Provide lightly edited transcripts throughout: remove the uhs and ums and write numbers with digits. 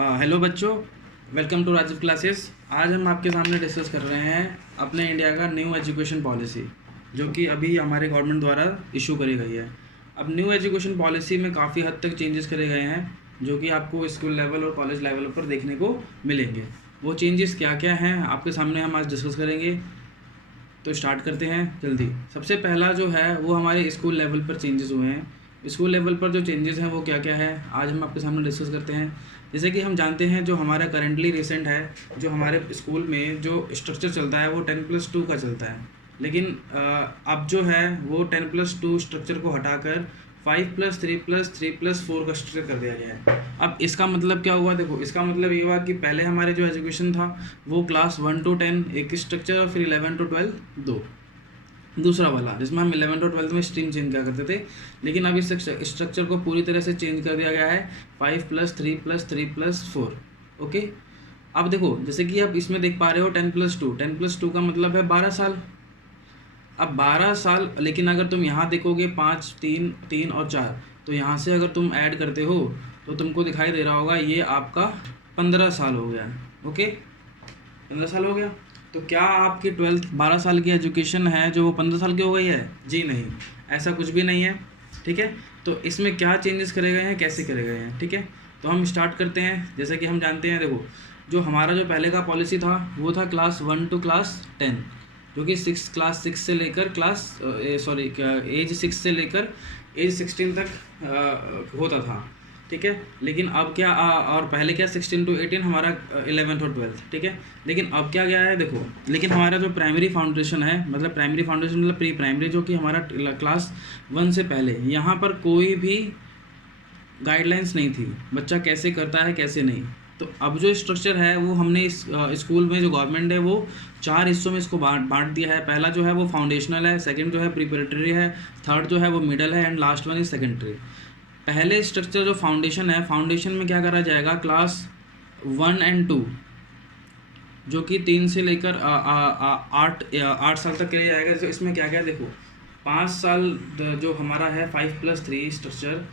Hello बच्चों, welcome to Rajiv classes. आज हम आपके सामने डिस्कस कर रहे हैं अपने इंडिया का न्यू एजुकेशन पॉलिसी, जो कि अभी हमारे गवर्नमेंट द्वारा इशू करी गई है। अब न्यू एजुकेशन पॉलिसी में काफ़ी हद तक चेंजेस करे गए हैं, जो कि आपको स्कूल लेवल और कॉलेज लेवल पर देखने को मिलेंगे। वो चेंजेस क्या क्या हैं आपके सामने हम आज डिस्कस करेंगे। तो स्टार्ट करते हैं जल्दी। सबसे पहला जो है वो हमारे स्कूल लेवल पर चेंजेस हुए हैं। स्कूल लेवल पर जो चेंजेस हैं वो क्या क्या है आज हम आपके सामने डिस्कस करते हैं। जैसे कि हम जानते हैं जो हमारा करेंटली रिसेंट है, जो हमारे स्कूल में जो स्ट्रक्चर चलता है वो 10+2 का चलता है। लेकिन अब जो है वो 10+2 स्ट्रक्चर को हटाकर 5+3+3+4 का स्ट्रक्चर कर दिया गया है। अब इसका मतलब क्या हुआ, देखो इसका मतलब ये हुआ कि पहले हमारे जो एजुकेशन था वो क्लास 1 to 10 एक स्ट्रक्चर और फिर 11 to 12 दो दूसरा वाला, जिसमें हम 11 to 12 में स्ट्रीम चेंज किया करते थे। लेकिन अब इस स्ट्रक्चर को पूरी तरह से चेंज कर दिया गया है 5+3+3+4। ओके, अब देखो जैसे कि आप इसमें देख पा रहे हो 10+2 का मतलब है 12 साल। अब 12 साल, लेकिन अगर तुम यहाँ देखोगे 5, 3, 3 और 4, तो यहाँ से अगर तुम ऐड करते हो तो तुमको दिखाई दे रहा होगा ये आपका 15 साल हो गया। ओके, 15 साल हो गया। तो क्या आपकी 12th 12 साल की एजुकेशन है जो वो 15 साल की हो गई है? जी नहीं, ऐसा कुछ भी नहीं है। ठीक है, तो इसमें क्या चेंजेस करे गए हैं, कैसे करे गए हैं, ठीक है। तो हम स्टार्ट करते हैं। जैसे कि हम जानते हैं, देखो जो हमारा जो पहले का पॉलिसी था वो था क्लास 1 to क्लास 10, जो कि क्लास 6 से लेकर एज 6 से लेकर एज 16 तक होता था। ठीक है, लेकिन अब क्या और पहले क्या 16 to 18 हमारा 11th और 12th। ठीक है, लेकिन अब क्या गया है देखो, लेकिन हमारा जो प्राइमरी फाउंडेशन है, मतलब प्राइमरी फाउंडेशन मतलब प्री प्राइमरी, जो कि हमारा क्लास 1 से पहले, यहाँ पर कोई भी गाइडलाइंस नहीं थी बच्चा कैसे करता है कैसे नहीं। तो अब जो स्ट्रक्चर है वो हमने इस स्कूल में जो गवर्नमेंट है वो 4 हिस्सों में इसको बांट दिया है। पहला जो है वो फाउंडेशनल है, सेकंड जो है प्रिपरेटरी है, थर्ड जो है वो मिडल है, and last one is secondary. पहले स्ट्रक्चर जो फाउंडेशन है, फाउंडेशन में क्या करा जाएगा, क्लास 1 and 2 जो कि 3 से लेकर 8 साल तक किया जाएगा। तो इसमें क्या क्या देखो, 5 साल जो हमारा है 5+3 स्ट्रक्चर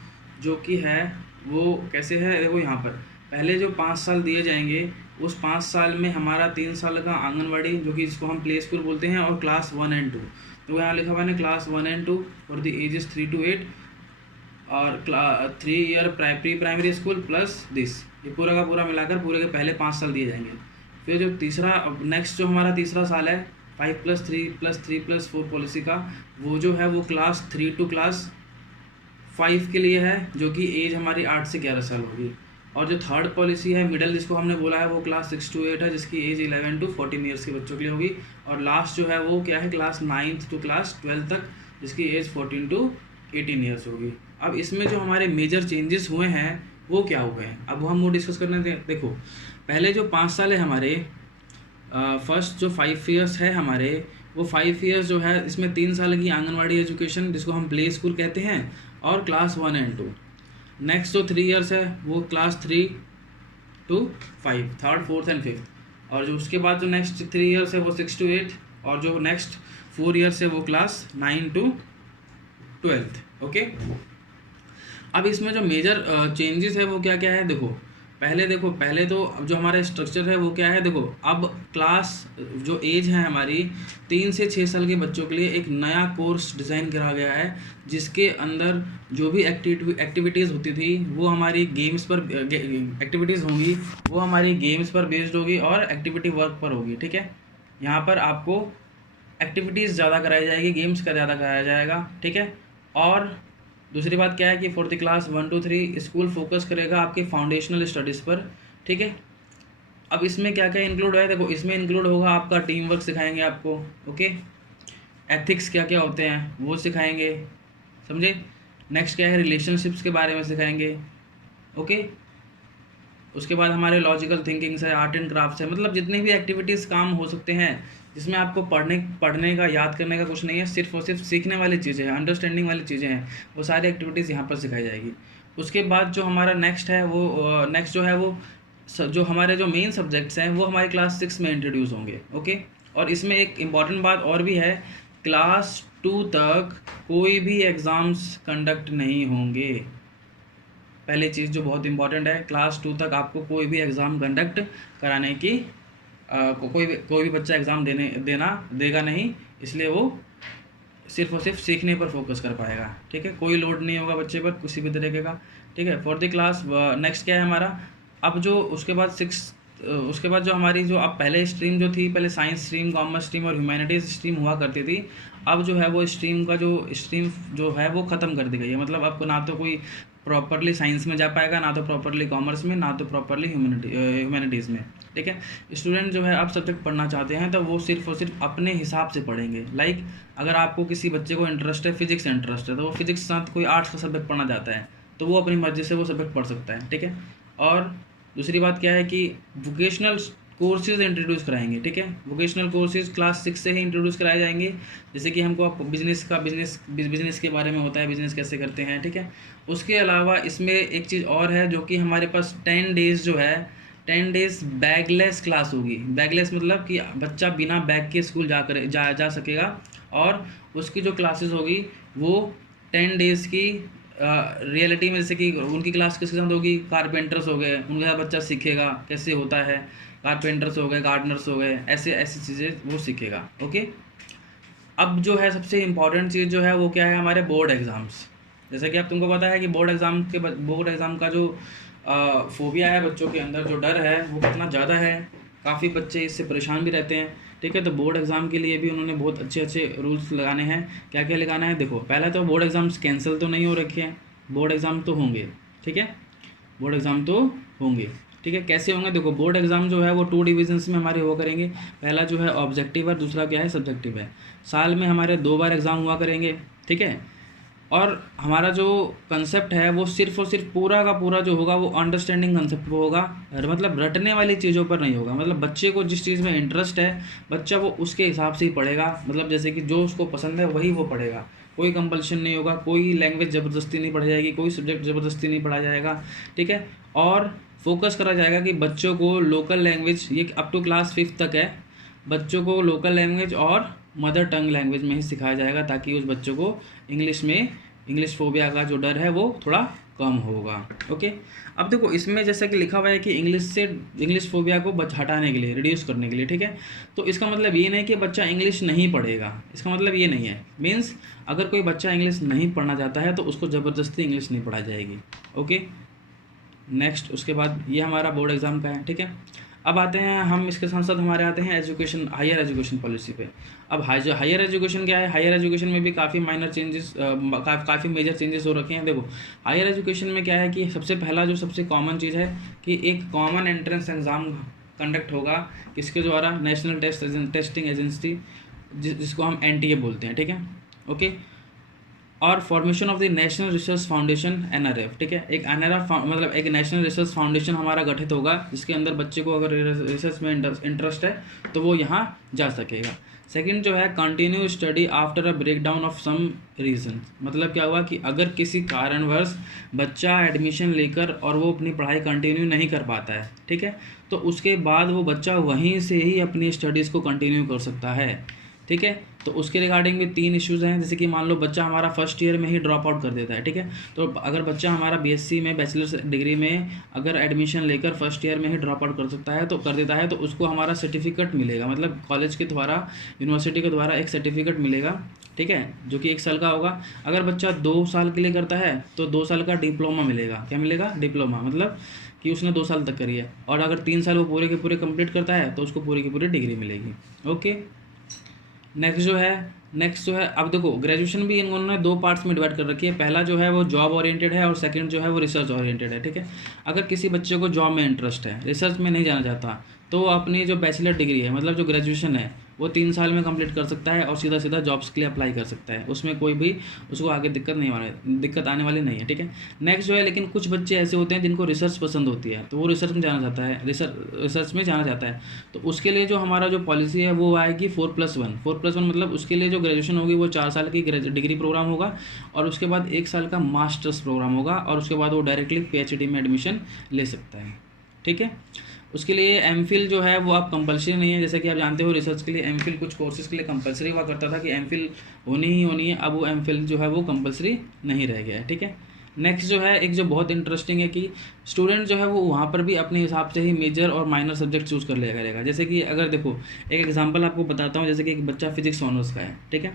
जो कि है वो कैसे है, देखो यहाँ पर पहले जो 5 साल दिए जाएंगे उस 5 साल में हमारा 3 साल का आंगनवाड़ी, जो कि जिसको हम प्ले स्कूल बोलते हैं, और क्लास 1 and 2। तो यहाँ लिखा हुआ है class 1 and 2 for the ages 3 to 8, और 3 year pre primary school plus this, ये पूरा का पूरा मिलाकर पूरे के पहले 5 साल दिए जाएंगे। फिर जो तीसरा नेक्स्ट जो हमारा तीसरा साल है 5+3+3+4 पॉलिसी का, वो जो है वो क्लास 3 to क्लास 5 के लिए है, जो कि एज हमारी 8 से 11 साल होगी। और जो थर्ड पॉलिसी है मिडल, जिसको हमने बोला है, वो क्लास 6 to 8 है, जिसकी एज 11 to 14 ईयर्स के बच्चों के लिए होगी। और लास्ट जो है वो क्या है, क्लास 9th to क्लास 12 तक, जिसकी एज 14 to 18 ईयर्स होगी। अब इसमें जो हमारे मेजर चेंजेस हुए हैं वो क्या हुए हैं, अब हम वो डिस्कस करने देखो पहले जो 5 साल है हमारे, फर्स्ट जो 5 ईयर्स है हमारे, वो 5 ईयर्स जो है इसमें 3 साल की आंगनवाड़ी एजुकेशन, जिसको हम प्ले स्कूल कहते हैं, और क्लास 1 and 2। नेक्स्ट जो 3 ईयर्स है वो class 3 to 5, third fourth and fifth. और जो उसके बाद जो नेक्स्ट 3 ईयर्स है वो 6 to 8, और जो नेक्स्ट 4 ईयर्स है वो क्लास 9 to 12। ओके, अब इसमें जो मेजर चेंजेस है वो क्या क्या है, देखो पहले तो जो हमारा स्ट्रक्चर है वो क्या है, देखो अब क्लास जो एज है हमारी 3 से 6 साल के बच्चों के लिए एक नया कोर्स डिज़ाइन करा गया है, जिसके अंदर जो भी एक्टिविटीज़ होती थी वो हमारी गेम्स पर एक्टिविटीज़ होंगी, वो हमारी गेम्स पर बेस्ड होगी और एक्टिविटी वर्क पर होगी। ठीक है, यहाँ पर आपको एक्टिविटीज़ ज़्यादा कराई जाएगी, गेम्स का ज़्यादा कराया जाएगा। ठीक है, और दूसरी बात क्या है कि for the class 1 to 3 school focus करेगा आपके फाउंडेशनल स्टडीज़ पर। ठीक है, अब इसमें क्या क्या इंक्लूड है, देखो इसमें इंक्लूड होगा आपका टीम वर्क सिखाएंगे आपको। ओके, एथिक्स क्या क्या होते हैं वो सिखाएंगे, समझे। नेक्स्ट क्या है, रिलेशनशिप्स के बारे में सिखाएंगे। ओके, उसके बाद हमारे लॉजिकल थिंकिंग्स है, आर्ट एंड क्राफ्ट्स है, मतलब जितनी भी एक्टिविटीज़ काम हो सकते हैं जिसमें आपको पढ़ने का याद करने का कुछ नहीं है, सिर्फ और सिर्फ सीखने वाली चीज़ें हैं, अंडरस्टैंडिंग वाली चीज़ें हैं, वो सारी एक्टिविटीज़ यहाँ पर सिखाई जाएगी। उसके बाद जो हमारा नेक्स्ट है वो नेक्स्ट जो है वो जो हमारे जो मेन सब्जेक्ट्स हैं वो हमारे क्लास 6 में इंट्रोड्यूस होंगे। ओके, और इसमें एक इम्पॉर्टेंट बात और भी है, क्लास 2 तक कोई भी एग्ज़ाम्स कंडक्ट नहीं होंगे। पहली चीज़ जो बहुत इंपॉर्टेंट है, क्लास 2 तक आपको कोई भी एग्ज़ाम कंडक्ट कराने की कोई भी बच्चा एग्ज़ाम देगा नहीं, इसलिए वो सिर्फ और सिर्फ सीखने पर फोकस कर पाएगा। ठीक है, कोई लोड नहीं होगा बच्चे पर किसी भी तरीके का। ठीक है, फॉर द क्लास नेक्स्ट क्या है हमारा, अब जो उसके बाद जो हमारी जो अब पहले स्ट्रीम जो थी, पहले साइंस स्ट्रीम, कॉमर्स स्ट्रीम और ह्यूमैनिटीज़ स्ट्रीम हुआ करती थी, अब जो है वो स्ट्रीम जो है वो ख़त्म कर दी गई है। मतलब अब ना तो कोई प्रॉपरली साइंस में जा पाएगा, ना तो प्रॉपरली कॉमर्स में, ना तो प्रॉपरली ह्यूमैनिटीज़ में। ठीक है, स्टूडेंट जो है अब सब्जेक्ट पढ़ना चाहते हैं तो वो सिर्फ और सिर्फ अपने हिसाब से पढ़ेंगे। लाइक अगर आपको किसी बच्चे को इंटरेस्ट है, फिजिक्स इंटरेस्ट है, तो वो फिजिक्स के साथ कोई आर्ट्स का सब्जेक्ट पढ़ना चाहता है तो वो अपनी मर्ज़ी से वो सब्जेक्ट पढ़ सकता है। ठीक है, और दूसरी बात क्या है कि वोकेशनल कोर्सेज इंट्रोड्यूस कराएंगे। ठीक है, वोकेशनल कोर्सेज क्लास 6 से ही इंट्रोड्यूस कराए जाएंगे। जैसे कि हमको आप बिजनेस के बारे में होता है, बिजनेस कैसे करते हैं। ठीक है, उसके अलावा इसमें एक चीज़ और है जो कि हमारे पास 10 डेज़ जो है, 10 डेज़ बैगलेस क्लास होगी। बैगलेस मतलब कि बच्चा बिना बैग के स्कूल जा सकेगा, और उसकी जो क्लासेस होगी वो 10 डेज़ की रियलिटी में, जैसे कि उनकी क्लास किसके साथ होगी, कारपेंटर्स हो गए, उनके साथ बच्चा सीखेगा कैसे होता है, कारपेंटर्स हो गए, गार्डनर्स हो गए, ऐसी चीज़ें वो सीखेगा। ओके, अब जो है सबसे इम्पॉर्टेंट चीज़ जो है वो क्या है, हमारे बोर्ड एग्ज़ाम्स। जैसे कि अब तुमको पता है कि बोर्ड एग्ज़ाम का जो फोबिया है, बच्चों के अंदर जो डर है वो कितना ज़्यादा है, काफ़ी बच्चे इससे परेशान भी रहते हैं। ठीक है, तो बोर्ड एग्ज़ाम के लिए भी उन्होंने बहुत अच्छे रूल्स लगाने हैं। क्या क्या लगाना है, देखो पहला तो बोर्ड एग्ज़ाम्स कैंसिल तो नहीं हो रखे हैं, बोर्ड एग्ज़ाम तो होंगे। ठीक है, बोर्ड एग्ज़ाम तो होंगे। ठीक है, कैसे होंगे, देखो बोर्ड एग्ज़ाम जो है वो 2 डिविजन्स में हमारे हुआ करेंगे। पहला जो है ऑब्जेक्टिव है, दूसरा क्या है, सब्जेक्टिव है। साल में हमारे 2 बार एग्ज़ाम हुआ करेंगे। ठीक है, और हमारा जो कंसेप्ट है वो सिर्फ और सिर्फ पूरा का पूरा जो होगा वो अंडरस्टैंडिंग कंसेप्ट वो होगा, मतलब रटने वाली चीज़ों पर नहीं होगा। मतलब बच्चे को जिस चीज़ में इंटरेस्ट है, बच्चा वो उसके हिसाब से ही पढ़ेगा। मतलब जैसे कि जो उसको पसंद है वही वो पढ़ेगा, कोई कंपल्शन नहीं होगा, कोई लैंग्वेज ज़बरदस्ती नहीं पढ़ाई जाएगी, कोई सब्जेक्ट ज़बरदस्ती नहीं पढ़ाया जाएगा। ठीक है, और फोकस करा जाएगा कि बच्चों को लोकल लैंग्वेज, ये अप टू क्लास 5 तक है, बच्चों को लोकल लैंग्वेज और मदर टंग लैंग्वेज में ही सिखाया जाएगा, ताकि उस बच्चों को इंग्लिश फोबिया का जो डर है वो थोड़ा कम होगा। ओके, अब देखो इसमें जैसा कि लिखा हुआ है कि इंग्लिश फोबिया को हटाने के लिए, रिड्यूस करने के लिए। ठीक है, तो इसका मतलब ये नहीं कि बच्चा इंग्लिश नहीं पढ़ेगा, इसका मतलब ये नहीं है। मीन्स अगर कोई बच्चा इंग्लिश नहीं पढ़ना चाहता है तो उसको ज़बरदस्ती इंग्लिश नहीं पढ़ाई जाएगी। ओके, नेक्स्ट उसके बाद ये हमारा बोर्ड एग्ज़ाम का है। ठीक है, अब आते हैं हम, इसके साथ साथ हमारे आते हैं हायर एजुकेशन पॉलिसी पे। अब हायर एजुकेशन क्या है, हायर एजुकेशन में भी काफ़ी माइनर चेंजेस, काफ़ी मेजर चेंजेस हो रखे हैं। देखो हायर एजुकेशन में क्या है कि सबसे कॉमन चीज़ है कि एक कॉमन एंट्रेंस एग्ज़ाम कंडक्ट होगा, किसके द्वारा, नेशनल टेस्टिंग एजेंसी, जिसको हम NTA बोलते हैं। ठीक है, ओके, और formation of the national research foundation NRF। ठीक है, एक NRF मतलब एक नेशनल रिसर्च फाउंडेशन हमारा गठित होगा, जिसके अंदर बच्चे को अगर रिसर्च में इंटरेस्ट है तो वो यहाँ जा सकेगा। सेकंड जो है, continue study after a break down of some reason. मतलब क्या हुआ कि अगर किसी कारणवश बच्चा एडमिशन लेकर और वो अपनी पढ़ाई कंटिन्यू नहीं कर पाता है, ठीक है, तो उसके बाद वो बच्चा वहीं से ही अपनी स्टडीज़ को कंटिन्यू कर सकता है। ठीक है, तो उसके रिगार्डिंग भी 3 इश्यूज़ हैं। जैसे कि मान लो बच्चा हमारा फर्स्ट ईयर में ही ड्रॉप आउट कर देता है। ठीक है, तो अगर बच्चा हमारा BSc में, बैचलर्स डिग्री में अगर एडमिशन लेकर फर्स्ट ईयर में ही ड्रॉप आउट कर देता है तो उसको हमारा सर्टिफिकेट मिलेगा, मतलब कॉलेज के द्वारा, यूनिवर्सिटी के द्वारा एक सर्टिफिकेट मिलेगा। ठीक है, जो कि 1 साल का होगा। अगर बच्चा 2 साल के लिए करता है तो 2 साल का डिप्लोमा मिलेगा। क्या मिलेगा, डिप्लोमा, मतलब कि उसने 2 साल तक करी है। और अगर 3 साल वो पूरे के पूरे कंप्लीट करता है तो उसको पूरी की पूरी डिग्री मिलेगी। ओके, नेक्स्ट जो है अब देखो ग्रेजुएशन भी इन्होंने 2 पार्ट्स में डिवाइड कर रखी है। पहला जो है वो जॉब ओरिएंटेड है और सेकंड जो है वो रिसर्च ओरिएंटेड है। ठीक है, अगर किसी बच्चे को जॉब में इंटरेस्ट है, रिसर्च में नहीं जाना चाहता, तो वो अपनी जो बैचलर डिग्री है, मतलब जो ग्रेजुएशन है, वो 3 साल में कंप्लीट कर सकता है और सीधा जॉब्स के लिए अप्लाई कर सकता है। उसमें कोई भी उसको आगे दिक्कत आने वाली नहीं है। ठीक है, नेक्स्ट जो है, लेकिन कुछ बच्चे ऐसे होते हैं जिनको रिसर्च पसंद होती है, तो वो रिसर्च में जाना चाहता है, तो उसके लिए जो हमारा जो पॉलिसी है वो आएगी 4+1। 4+1 मतलब उसके लिए जो ग्रेजुएशन होगी वो 4 साल की डिग्री प्रोग्राम होगा और उसके बाद 1 साल का मास्टर्स प्रोग्राम होगा और उसके बाद वो डायरेक्टली PhD में एडमिशन ले सकता है। ठीक है, उसके लिए MPhil जो है वो अब कंपलसरी नहीं है। जैसे कि आप जानते हो रिसर्च के लिए MPhil कुछ कोर्सेज़ के लिए कंपलसरी हुआ करता था कि MPhil होनी ही होनी है। अब वो MPhil जो है वो कंपलसरी नहीं रह गया है। ठीक है, नेक्स्ट जो है एक जो बहुत इंटरेस्टिंग है कि स्टूडेंट जो है वो वहाँ पर भी अपने हिसाब से ही मेजर और माइनर सब्जेक्ट चूज़ कर लिया करेगा। जैसे कि अगर देखो एक एग्जांपल आपको बताता हूँ, जैसे कि एक बच्चा फिजिक्स ऑनर्स का है, ठीक है।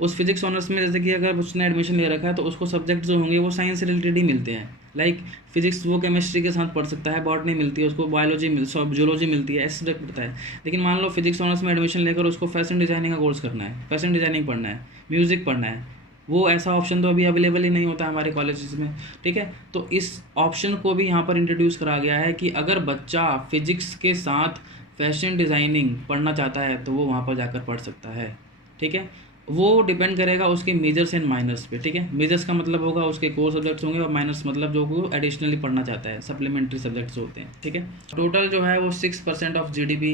उस फिजिक्स ऑनर्स में जैसे कि अगर उसने एडमिशन ले रखा है तो उसको सब्जेक्ट जो होंगे वो साइंस से रिलेटेड ही मिलते हैं। लाइक फिजिक्स वो केमिस्ट्री के साथ पढ़ सकता है, बॉटनी मिलती है उसको, बायोलॉजी जूलॉजी मिलती है, ऐसे सब्जेक्ट पढ़ता है। लेकिन मान लो फिजिक्स ऑनर्स में एडमिशन लेकर उसको फैशन डिज़ाइनिंग का कोर्स करना है, फैशन डिज़ाइनिंग पढ़ना है, म्यूज़िक पढ़ना है, वो ऐसा ऑप्शन तो अभी अवेलेबल ही नहीं होता हमारे कॉलेजेस में, ठीक है। तो इस ऑप्शन को भी यहाँ पर इंट्रोड्यूस करा गया है कि अगर बच्चा फिजिक्स के साथ फैशन डिज़ाइनिंग पढ़ना चाहता है तो वो वहाँ पर जाकर पढ़ सकता है, ठीक है। वो डिपेंड करेगा उसके मेजर्स एंड माइनर्स पे, ठीक है। मेजर्स का मतलब होगा उसके कोर सब्जेक्ट्स होंगे और माइनर्स मतलब जो वो एडिशनली पढ़ना चाहता है, सप्लीमेंट्री सब्जेक्ट्स होते हैं, ठीक है। टोटल जो है वो 6% ऑफ जीडीपी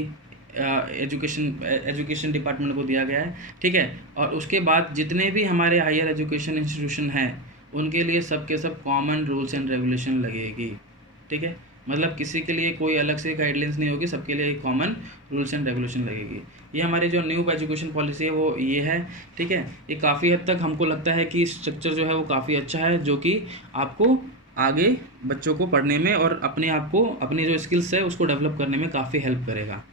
एजुकेशन डिपार्टमेंट को दिया गया है, ठीक है। और उसके बाद जितने भी हमारे हायर एजुकेशन इंस्टीट्यूशन हैं उनके लिए सब के सब कॉमन रूल्स एंड रेगुलेशन लगेगी, ठीक है। मतलब किसी के लिए कोई अलग से गाइडलाइंस नहीं होगी, सबके लिए कॉमन रूल्स एंड रेगुलेशन लगेगी। ये हमारी जो न्यू एजुकेशन पॉलिसी है वो ये है, ठीक है। ये काफ़ी हद तक हमको लगता है कि स्ट्रक्चर जो है वो काफ़ी अच्छा है, जो कि आपको आगे बच्चों को पढ़ने में और अपने आप को, अपनी जो स्किल्स है उसको डेवलप करने में काफ़ी हेल्प करेगा।